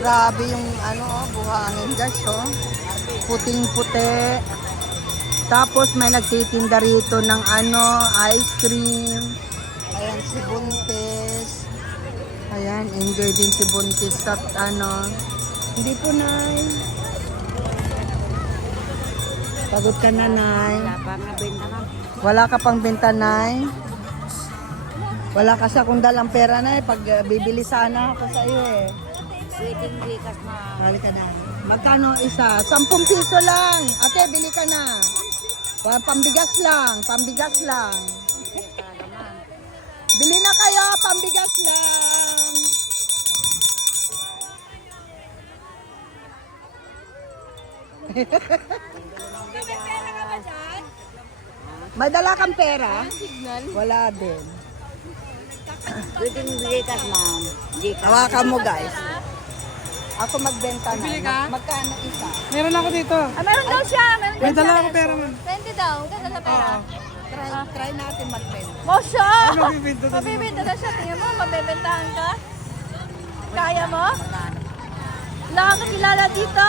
Grabe yung ano, buhangin guys, oh. Puting-puti. Tapos may nagtitinda rito ng ano, ice cream. Ayan si Buntis. Ayan, enjoy din si Buntis at ano. Hindi po, Nay. Pagod ka na, Nay. Wala pa nga benta ka. Wala ka pang benta, Nay. Wala ka sa kung dalang pera, Nay. Pag bibili sana ako sa iyo eh. Pwedeng likas na. Bali ka na. Magkano isa? 10 piso lang. Ate, bili ka na. Pambigas lang. Pambigas lang. Bili na kayo. Pambigas lang. May dala kang pera? Wala din. Pwedeng likas, ma'am. Likas. Hawakan mo, guys. Ako magbenta na. Bili ka? Magkano isa? Meron ako dito. Ah, meron daw siya. Meron May daw dala siya. ako pera man. 20 daw. Ganda sa pera. Try natin magbenta. Mo siya! Mabibinta na. Mabibinta na siya. Tingnan mo, mabibentahan ka. Kaya mo? Wala kang kakilala dito.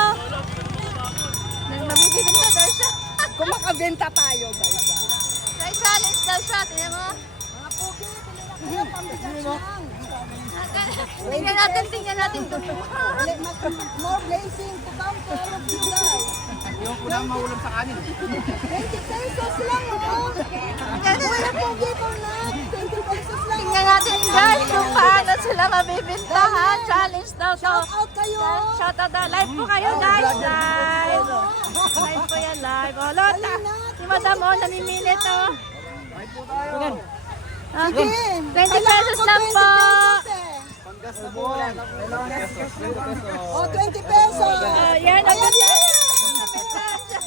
Mabibinta daw siya. Kung makabenta tayo, guys. Try challenge daw siya. Tingnan mo. Tingnan natin doon. More blessing to come to all of you guys. Yung kunang maulam sa kanin. 20 pesos lang, oh. Kuya Pogi ko na. 20 pesos lang. Tingnan natin guys kung paano sila mabibintahan. Challenge daw to. Shout out kayo. Shout out daw. Live po kayo guys. Live. Live po yan live. O, Lota. Si Madam o, namimili to. Ah, Sige. 20 pesos lang po. Panggas na buwan. Oh, 20 pesos. Yan, agad yan. Nabintahan siya.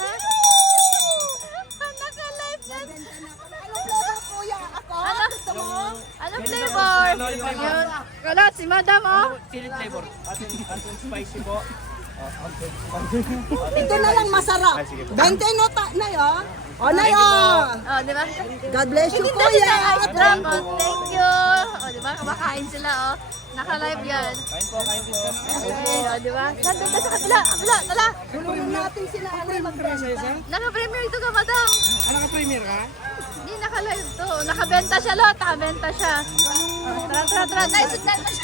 Naka-live yan. Anong flavor, kuya? Ako? Ano? Gusto mo? Anong flavor? Yun. Kulot, si Madam oh. Chili flavor. Ating spicy po. Ito na lang masarap. 20 no na yun. O na yun. Oh, di ba? God bless you, Hindi daw sila kuya. ice drop. Oh, thank you. Oh, di ba? Kumakain sila oh. Naka-live yan. Kain po, kain po. Okay, oh, di ba? Nandun ka sa kabila. Kabila, tala. Tulungan natin sila. Isa-isa? Naka-premiere ito ka, Madam. Ano ka premier ka? Hindi naka-live to. Nakabenta siya, Lot. Nakabenta siya. Oh, tara, tara, tara. Nice, nice.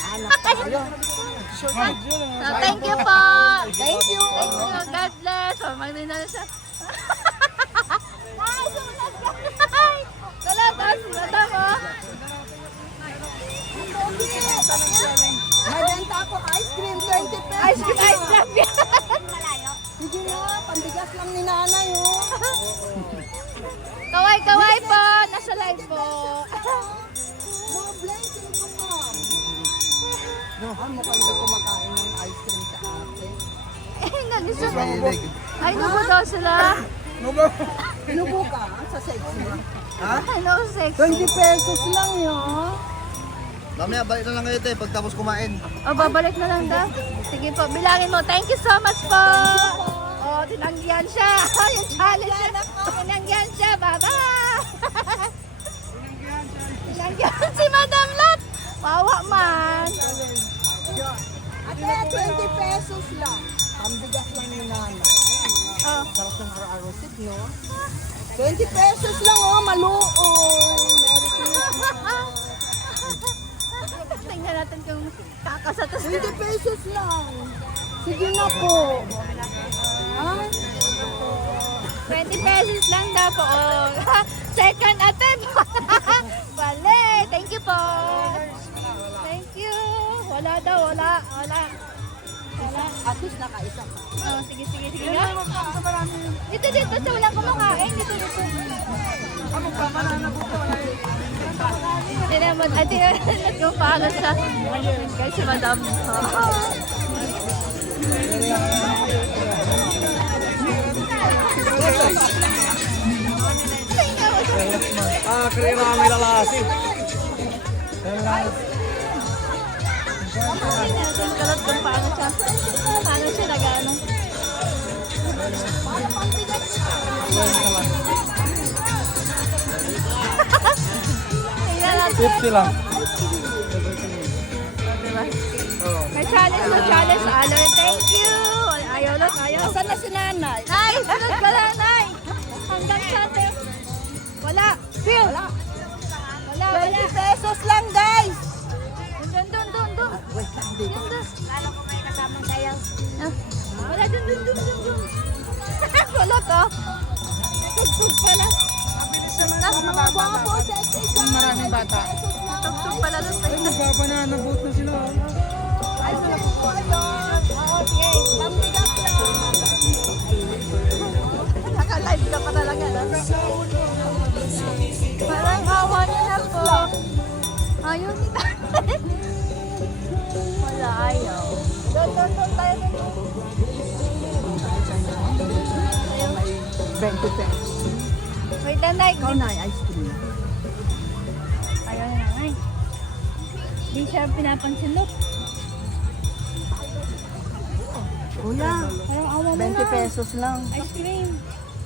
So, thank you po. Thank you. Thank you. God bless. Oh, magdina na siya. Nice. Tala, tapos, Madam, oh. May benta ako ice cream, 20 pesos. Ice cream, ice cream. Sige na, pambigas lang ni nanay, oh. Kaway, kaway po. Nasa live po. More blessing to come. Mukhang hindi kumakain ng ice cream sa atin. Eh, nagiso. Ay, nubo daw sila. Inubo ka sa sexy. Ano, sex. 20 pesos lang yun. Mamaya balik na lang kayo tayo pagtapos kumain. O, babalik na lang daw. Sige po, bilangin mo. Thank you so much po. O, tinanggihan siya. Yung challenge siya. Tinanggihan siya. Bye-bye. Tinanggihan si Madam Lot. Wawa man. Ate, 20 pesos lang. Pambigas lang ni nanay. Oh. Sarap ng araw-araw no? 20 pesos lang, oh. Maluong. Merry Christmas. Tingnan natin kung kakasatas. 20 pesos lang. Sige na po. Ha? 20 pesos lang daw po. Oh. Second attempt. Bale. Thank you po. Thank you. Wala daw. Wala. Wala. Wala. At least nakaisa ka. Oh, sige, sige, sige. Dito, dito. Sa walang kumakain. Dito, dito. Hindi naman. Ate, nagkumpano siya. Guys, si Madam. Kaya na kami lalasi. Kalat kung paano siya. Paano siya nag-ano. Tingnan natin. 50 lang. Diba? May challenge to challenge alert. Thank you. Ayaw lang, ayaw. Saan na si nanay? Nay, sunod ka lang, Nay. Hanggang sa atin. Wala. Phil. Wala. 20 pesos lang, guys. Doon. Wait lang dito. Lalo ko may kasamang sayaw. Wala, doon. Wala ka. Tugtog pala. Mga guwapo sa exercise. Maraming bata. Tugtog pala doon. Ay, nagbabanana boat na sila. Ay, sila po kayo. Okay. Pambigas lang. Naka-live ka pa talaga. Parang awa niya na po. Ayaw ni tatay. Wala, ayaw. Doon tayo. 20 pesos. Wait lang, Nay. Ikaw na, ice cream. Ayaw na, Nay. Di siya pinapansin, look. Kuya, Parang awa mo 20 na. pesos lang. Ice cream.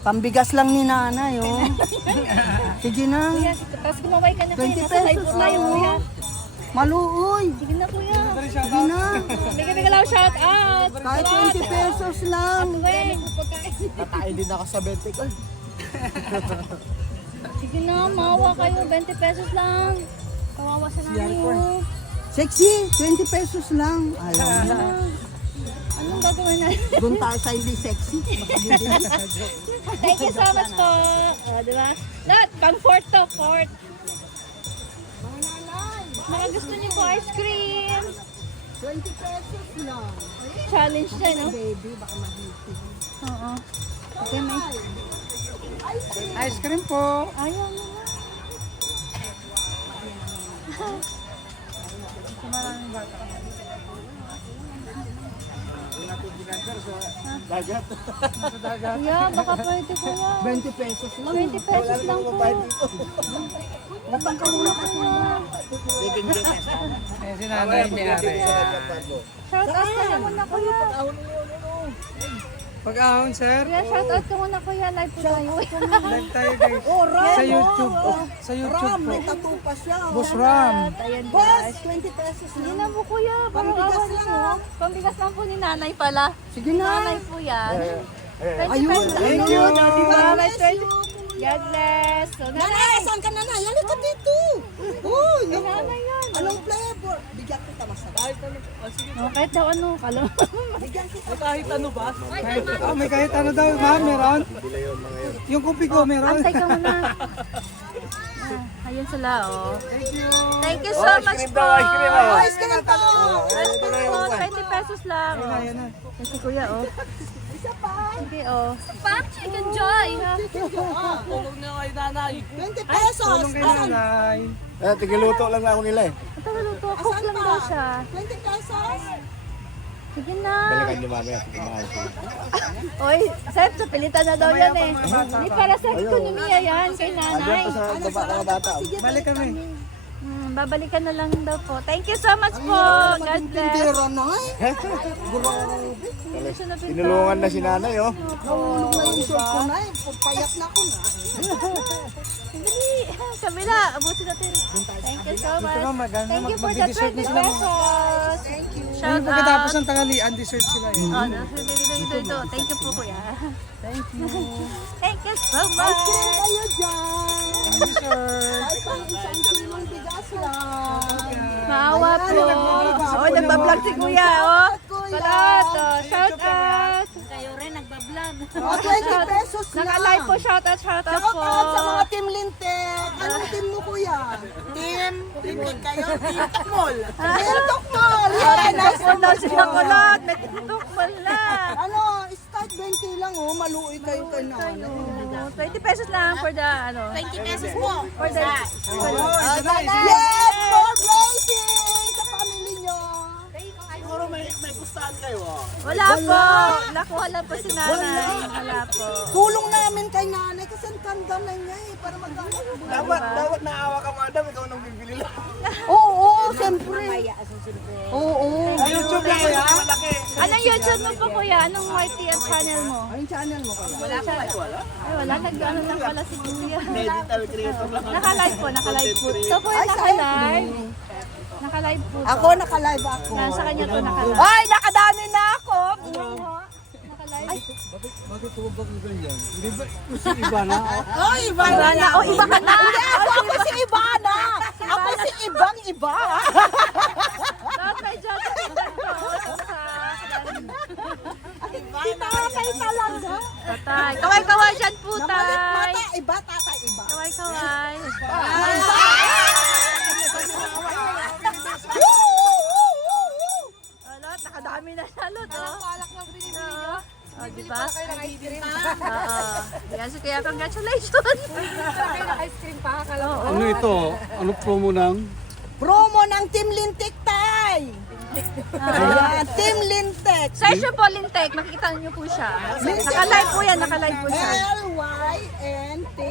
Pambigas lang ni nanay, oh. Sige na. Kuya, tapos kumaway ka na, 20 kuya. Nasa live pesos po tayo, lang, kuya. oh. Maluoy. Sige na, kuya. Sige na. Bigyan lang shout out. Kahit 20 pesos lang. Wait. Tatay din ako sa 20 ko. Sige na, mawa kayo. 20 pesos lang. Kawawa sa nanay, oh. Sexy, 20 pesos lang. Ayaw na. Anong gagawin natin? Doon tayo sa hindi sexy. Makabibili. Thank you so much po. Diba? Not, pang fourth to, fourth. Mga gusto niyo po ice cream. 20 pesos lang. Challenge din, no? Baby, baka mag-ibig. Oo. Okay, may. Ice cream po. Ayaw mo na. Maraming bata. Dagat. Kuya, baka pwede kuya. 20 pesos lang. 20 pesos lang po. Latang ka muna ka muna. Pwedeng Gcash. Eh, si nanay may ari. Shout out ka na muna kuya. Pag-ahon, sir. Kuya, shout out ka muna kuya. Live po tayo. Live tayo, guys. Oh, Ram. Sa YouTube po. Sa YouTube Ram, po. may tattoo pa siya. oh. Boss Ram. Ayan Boss, guys. 20 pesos Hindi lang. na po kuya. Pambigas Parang lang, awa oh. na. Pambigas lang po ni nanay pala. Sige na. Nanay po yan. 20 Ayun, pesos lang. thank you. Bye, 20. God bless. So, Nanay, nanay. saan ka nanay? Halika dito. Uy, Ay, nanay yan. anong flavor? Bigyan kita masarap. Oh, kahit daw ano, kalo. Bigyan kita. Kahit, may kahit ano daw, ma'am, meron? Yung kupi ko, meron? Antay ka muna. Ayun sila, oh. Thank you so much po. Ice cream to. Ice cream po, 20 pesos lang. Oh. Ayan na. Kasi kuya, oh. Sige, oh. Pop Chicken Joy. 20 pesos. Tulong kay nanay. Tigiluto lang ako nila eh. Ito, maluto. Cook lang daw siya. 20 pesos. Sige na. Balikan niyo mamaya. Kumain sila. Oy, Seth, sa pilitan na daw yan eh. Hindi para sa ekonomiya yan, kay nanay. Andyan pa sa mga bata. Balik kami. Babalikan na lang daw po. Thank you so much po. God bless. Tindero na eh. Hindi siya napinta. Tinulungan na si nanay oh. Nahulog na yung shirt ko na eh. Pagpayat na ako na. Dali. Kabila, abutin natin. Thank you so much. Dito, maganda. Thank you for the 20 Mag-dessert na sila. pesos. Thank you. Yung Shout pagkatapos out. ng tanghalian, dessert sila eh. Oh, dito. Thank you po, kuya. Thank you. Thank you so much. Kayo dyan. Thank you, sir. Kahit pang isang kilong bigas lang. Maawa po. Oh, nagbablog si kuya, oh. Salat, oh. Shout out. Kayo rin nagbablog. Oh, 20 pesos lang. Naka-live po, shout out Shout po. out sa mga team Lintek. Anong team mo kuya? Team Lintek kayo? Team Tukmol. Team Tukmol. Yeah, nice Wala daw siya kulot. May tinutukmal na. Ano, start 20 lang oh. Maluoy kayo kay nanay. Oh, 20 pesos lang for the, ano. 20 pesos po. For the, Oh, isa na, isa na. Yes, more blessings sa family nyo. wala po. Nakuha lang po si nanay. Wala po. Tulong namin kay nanay kasi ang tanda na niya eh. Para Dapat naawa ka madam, ikaw nang bibili lang. Oo, siyempre. Oo. YouTube lang kuya. Anong YouTube mo po, kuya? Anong YTN channel mo? Anong channel mo kuya? Wala po. Ay, wala. Nag-ano lang pala si kuya. Digital creator lang. Naka-live po. So, kuya, naka-live. Naka-live po to. Ako, naka-live ako. Sa kanya to naka-live. Ay, nakadami na ako. Naka-live. Bakit tumabak mo ganyan? Hindi ba? Si Ivana? Oh, iba na. Oh, iba ka na. Hindi, ako si Ivana. Ako si ibang iba. Lahat may dyan. Kita kay talaga. Tatay. Kaway-kaway dyan po, Namalit tay. mata, iba, tatay, iba. Kaway-kaway. Lot, nakadami na siya, Lot. Palak lang binibili nyo. Oh, di ba? Oo. Yan, so kaya congratulations. Ano ito? Ano promo ng? Promo ng Team Lintik, tay. Team Lintik. Search nyo po, Lintek. Makikita nyo po siya. Naka-live po yan, naka-live po siya. L-Y-N-T-A-K.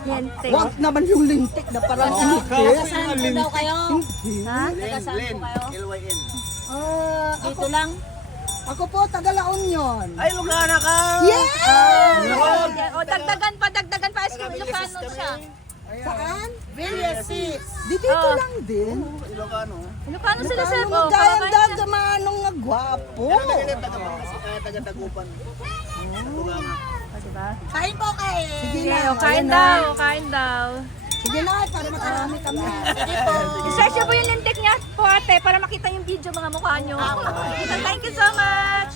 Lintek. Wag naman yung lintik na parang Saan daw kayo? Ha? Taga-saan po kayo? LYN. Dito lang. Ako po, taga La Union. Ay, Lugana ka! Yes! O, dagdagan pa ice cream. Ilocano siya. Saan? Villas 6. Dito Oh. lang din. Ilocano. Ilocano sila, sir. Ano O, gayang kawakan siya. daga manong nga gwapo. Taga-Tagupan. O, Lugana. diba? Kain po kayo. Sige Sige, na, o, kain ayan na. daw, kain daw. Sige na, para makarami kami. I-search nyo po yung lintik niya po, ate, para makita yung video mga mukha nyo. Thank you so much.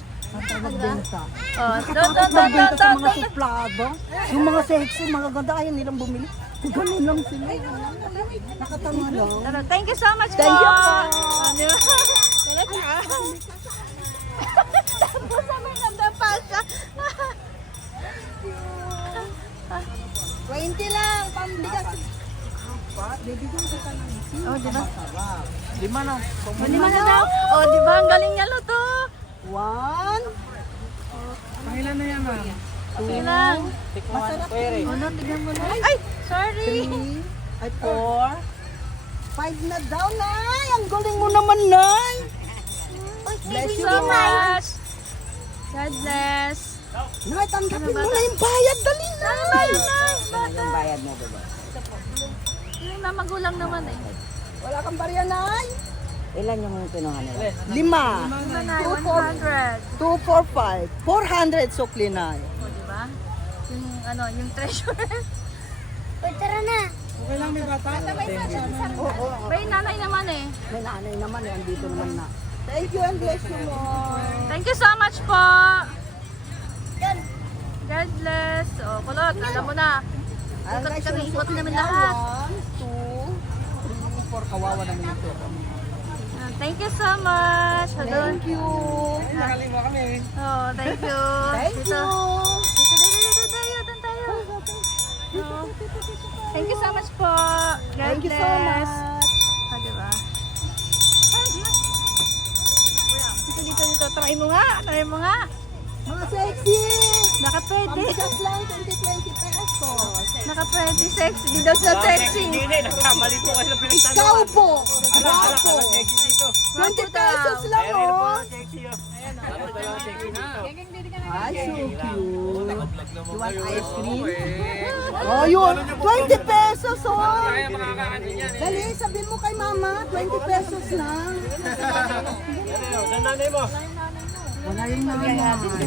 Magbenta. Oh, Magbenta sa mga suplado. Yung mga sexy, mga ganda, ayaw nilang bumili. Ganun lang sila. Nakatama lang. Thank you so much po. Thank you po. Ano? Tapos sa mga nandapa siya. 20 lang, pambigas. Bibigyan kita ng Oh, di ba? sarap. Lima na. Oh, di ba na daw? Oh, di ba? Ang galing niya, Loto. 1, Pangilan na yan, ma'am? Sige lang. masarap. Oh, no, tignan mo na. Ay, sorry. 3, ay 4, 5 na daw, Nay. Ang galing mo naman, Nay. Thank you so much. God bless. Nay, tanggapin mo na yung bayad. Dali, Nay. Yung bayad mo, bebe. Yung mamagulang naman eh. Wala kang barya, Nay. Ilan yung pinuha nila? 5, Ano na, 100. 2, 4, 5. 400 sukli, Nay. Oh, di ba? Yung, ano, yung treasure. Okay lang, may bata? May nanay naman eh. May nanay naman, eh. Andito naman na. Thank you and bless you, Lord. Thank you so much po. God bless. Oh, kulot, alam mo na. Ikot kami, ikot namin lahat. 1, 2, 3, 4. Kawawa naman yung pera. Thank you so much. Thank you. Nakalima kami. Oh, thank you. Thank Dito. you. Dito, doon tayo. Oh. Thank you so much po. God Thank you so bless. much. Ah, diba? Dito. Try mo nga. Mga sexy. Naka pwede. Pambigas lang, 20 pesos. Naka pwede sexy. Di daw siya sexy. Nagkamali po kayo ng Ikaw po. Guwapo. 20 pesos lang, oh. Ay, so cute. You want ice cream? Oh, yun. 20 pesos, oh. Dali, sabihin mo kay mama, 20 pesos lang. Saan nanay mo? Wala yung nanay.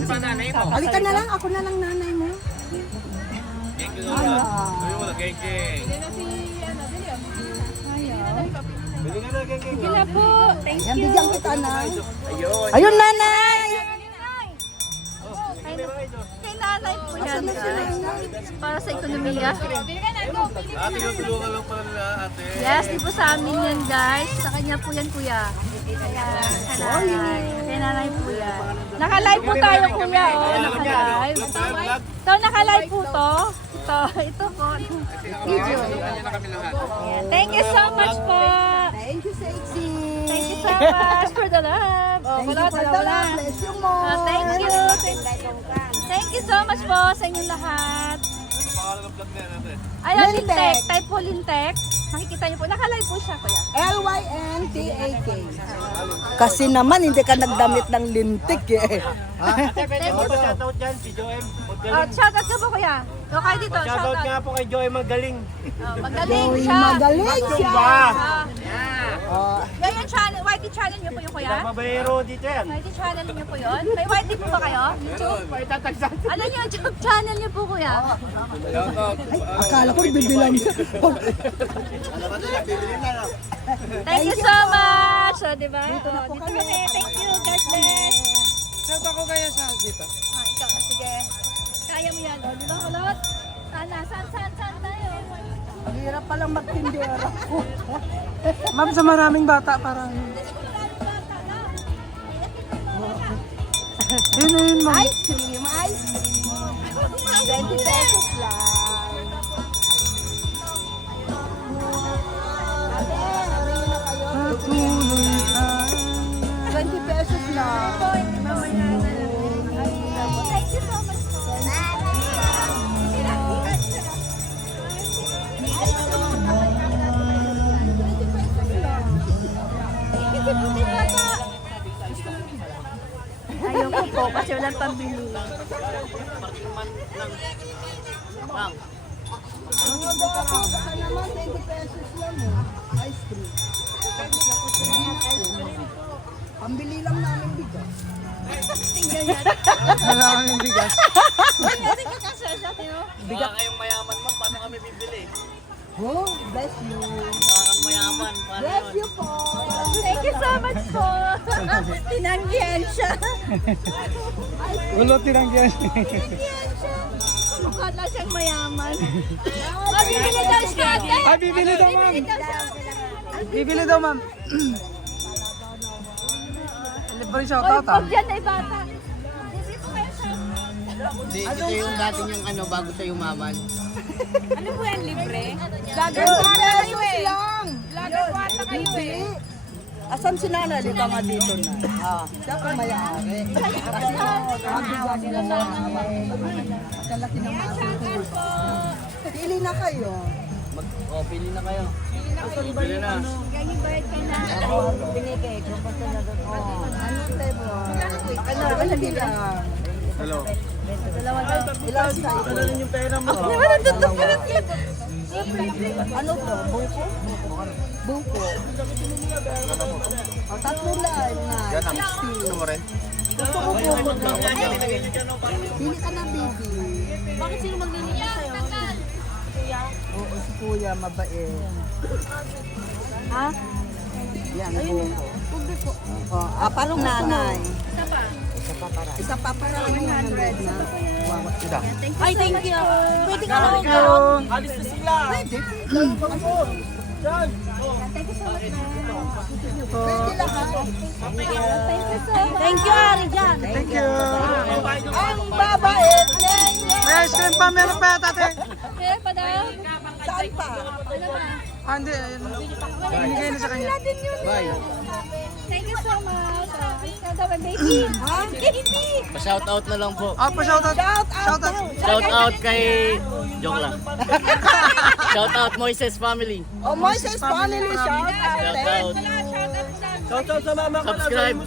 Saan nanay mo? Halika na lang, ako na lang nanay mo. Ala. Sila po. Thank Yan, you. bigyan kita na. Ayun. Ayun, nanay. Kay nanay po yan. Para sa ekonomiya. Tinutulungan lang pala nila ate. Yes, di po sa amin yan guys. Sa kanya po yan kuya. Kay nanay po yan. Naka-live po tayo kuya. Oh, naka-live. So, naka-live po to. Ito po. Video. Ayan. Thank you so much po. Thank you, sexy. Thank you so much for the love. Oh, Thank you kulot, for the wala. love. Bless you mo. Thank you. Thank you so much po sa inyong lahat. Pangalan ng vlog na yan ate. Ayan, Lintek. Lintek. Type po Lintek. Makikita niyo po. Naka-live po siya, kuya. L-Y-N-T-A-K. Kasi naman, hindi ka nagdamit ng lintik eh. Ate, pwede mo pa shoutout dyan si Joem. Shoutout ka po kuya. O kayo dito, Shoutout shoutout. nga po kay Joey Magaling. Magaling siya. Magaling siya. Yan yung channel, YT channel niyo po yung kuya? Mabayero dito yan. YT channel niyo po yun? May YT po ba kayo? YouTube? Ano yung YouTube channel niyo po kuya? Akala ko bibilang siya. Thank you so much! So, diba? Dito kami. Thank you. God bless. Saan pa ko kaya sa dito? Ikaw, sige. Kaya mo yan, di ba, kulot? Sana, saan tayo? Ang hirap palang magtindera. Ma'am, sa maraming bata parang... Yun, ma'am. Ice cream. 20 pesos lang. Patuloy ka. 20 pesos lang. Thank you so much po. Ayoko po kasi walang pambili. Mga baka naman 20 pesos lang Ice cream. Pambili lang namin bigas. Wala kaming bigas. Baka kayong mayaman mo, paano kami bibili? Oh, bless you. Parang mayaman, paano Bless you po. Thank you so much po. Tinanggihan siya. Ulo tinanggihan. Mukha na siyang mayaman. Mabibili daw siya. Ay, bibili daw, ma'am. Bibili daw, ma'am. Libre Oy, shoutout, ah. pag dyan ay bata. This is special. Ito yung dati niyang bago siya yumaman. Ano po yan, libre? Vlogger pesos lang. Vlogger bata kayo eh. Asan si Nana? Lika nga dito na. Siya pa may-ari. Kasi mabigas na sa kalaki ng mga pili na kayo. Pili na kayo. Pili na. Ganyan bayad ka na. Binigay ko pa sa doon. Ano tayo? Ano bilang? Hello. Ilan sa Ano rin yung pera mo? Ano to? Buko? Buko. O, tatlo lang na. 60. Ano mo rin? Gusto mo buko lang. Pili ka na, baby. Bakit sino maglilinis sa'yo? Oo, si kuya, mabait. Ha? Yan, buko. O, parang nanay. Isa pa para 100 na. Ay, thank you. Pwede ka Thank na. you. Alis na sila! Pwede. Thank you so much. Pwede lahat. Thank you, Ari dyan. Thank you. Ang babait. May ice cream pa, meron pa yata, ate. Kaya pa daw. Saan pa? Ano ba? Ah, hindi. Binigay na sa kanya. Bye. Thank you so much. Ikaw daw, baby. Ha? Baby. Pa-shoutout na lang po. Ah, pa-shoutout. Shoutout. Shoutout kay... Joke lang. Shoutout Moises family. O, Moises family siya. Shoutout. Shoutout sa mama ko. Subscribe.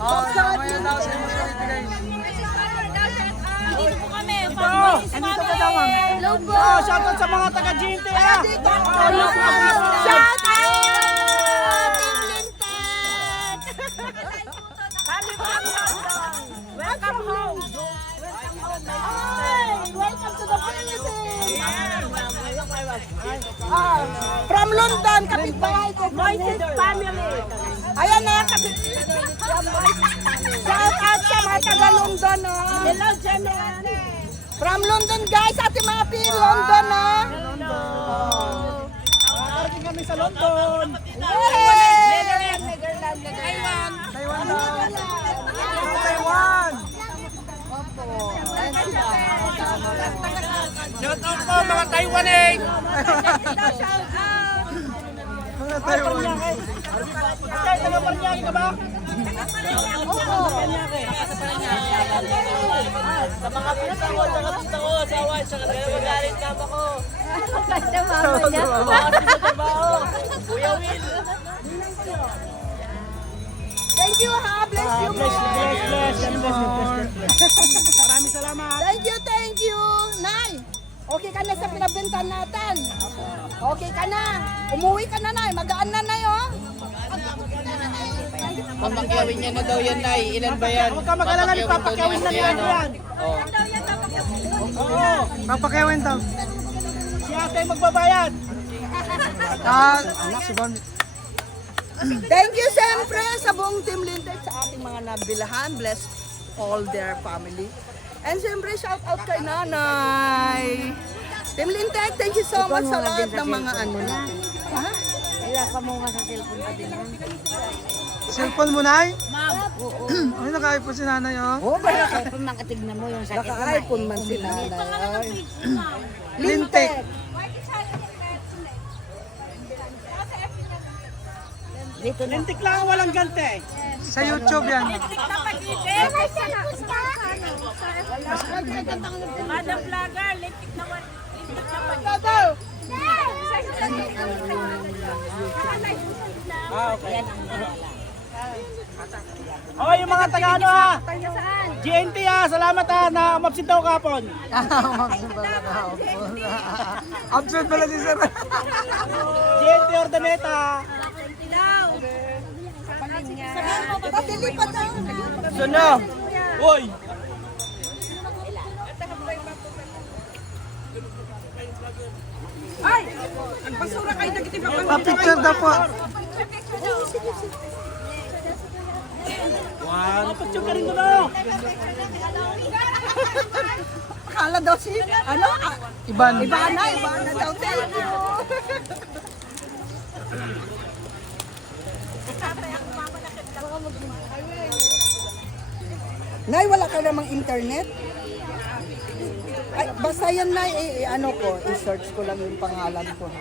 Oh, ngayon daw sa inyo siya ibigay. Dito po kami. Andito ka daw, ma'am. Hello po. Shoutout sa mga taga-Ginte, ah. Shout out! Team Lintet! Welcome home! Welcome to the Philippines! From London, kapitbahay ko. Moises family! Ayan na, shout out sa mga taga London. Hello, General! From London, guys, ating mga pin London. Nakarating kami sa London. Netherlands! Taiwan! Taiwan daw. Taiwan. Shoutout po mga Taiwanese! Mga Taiwan. Taga-Paranaque ka ba? Sa mga pinsa ko, sa kapita ko, asawa, sa kanila magalit na ako. Ganda mama niya. Sa trabaho. Kuya Will. Thank you, ha. Bless you more. Bless you. Maraming salamat. Thank you, Okay ka na sa pinabenta natin. Okay ka na. Umuwi ka na, Nay. Magaan na, Nay, oh. Papakyawin niya na daw yan, Nay. Ilan ba yan? Huwag ka mag-alala, papakyawin na niya yan. Oo. Papakyawin daw. Si ate magbabayad. Anak, si Bon. Thank you, siyempre, sa buong Team Lintek, sa ating mga nabilahan. Bless all their family. And siyempre, shout out kay Nanay. Team Lintek, thank you so much sa lahat ng mga ano natin. Ha? Wala ka mo nga sa cellphone pa din. Cellphone mo, Nay? Ay, naka-iPhone si nanay, oh. Oh, Kaya kung makatignan mo yung sakit mo. naka-iPhone man si Nanay. Ay. Lintek. Dito na. Lintik lang, walang gante. Sa YouTube yan. Madam Vlogger, litik naman. Oh, yung mga taga-ano ha. GNT ha, salamat ha, na umabsent daw kapon. Absent pala si Sir. GNT Ordaneta. Patilipat na. Suno. Uy. Pa-picture na po. Pa-picture ka rin doon oh. Akala daw si, ano? Iban. Ibana daw. Thank you. Nay, wala ka namang internet? Ay, basta yan, Nay, ano ko, i-search ko lang yung pangalan ko.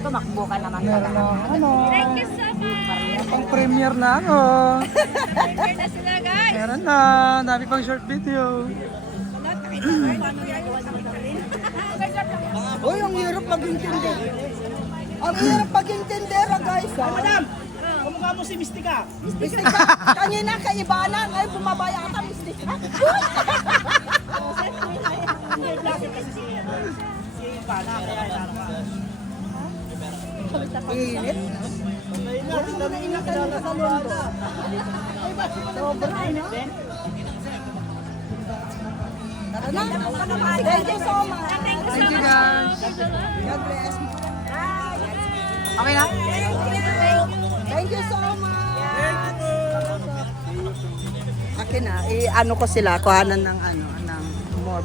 Tumakbo ka naman. Meron na, ano, Thank you so much. pang premiere na ano. Here na sila, guys. Meron na, dami pang short video. Uy, ang hirap mag-intindi. Ang hirap mag-intindi, guys. Madam, kumukha mo si Mystica. Mistika, kanina kay Ibana, ay bumabaya ka, Mistika. Init. Thank you so much. Thank you guys. God bless. Okay na? Thank you so much. Akin na, i-ano ko sila, kuhanan ng ano, ng more